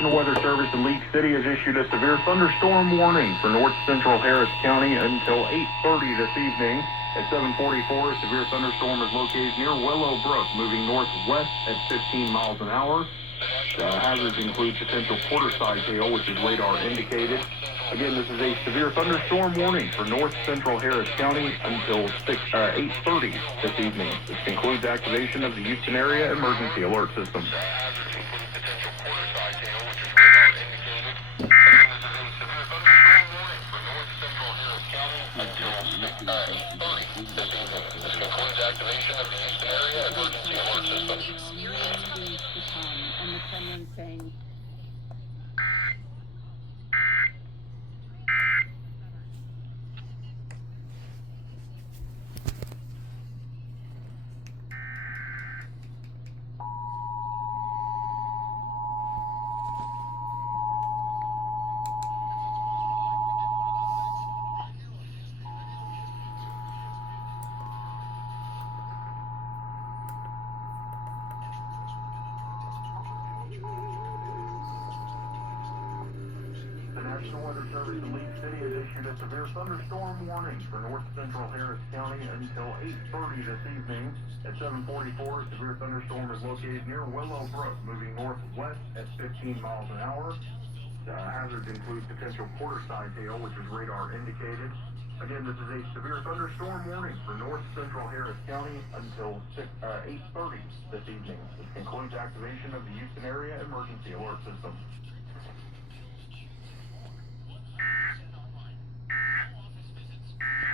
National Weather Service in League City has issued a severe thunderstorm warning for north central Harris County until 8:30 this evening. At 7:44, a severe thunderstorm is located near Willow Brook, moving northwest at 15 miles an hour. Hazards include potential quarter-size hail, which is radar indicated. Again, this is a severe thunderstorm warning for north central Harris County until 8:30 this evening. This concludes activation of the Houston Area Emergency Alert System. This concludes activation of the Houston Area Emergency Alert System. And the Kremlin saying The National Weather Service in League City has issued a severe thunderstorm warning for north central Harris County until 8:30 this evening. At 7:44, a severe thunderstorm is located near Willow Brook, moving northwest at 15 miles an hour. Hazards include potential quarter-size hail, which is radar indicated. Again, this is a severe thunderstorm warning for north central Harris County until 8:30 this evening. This concludes activation of the Houston Area Emergency Alert System.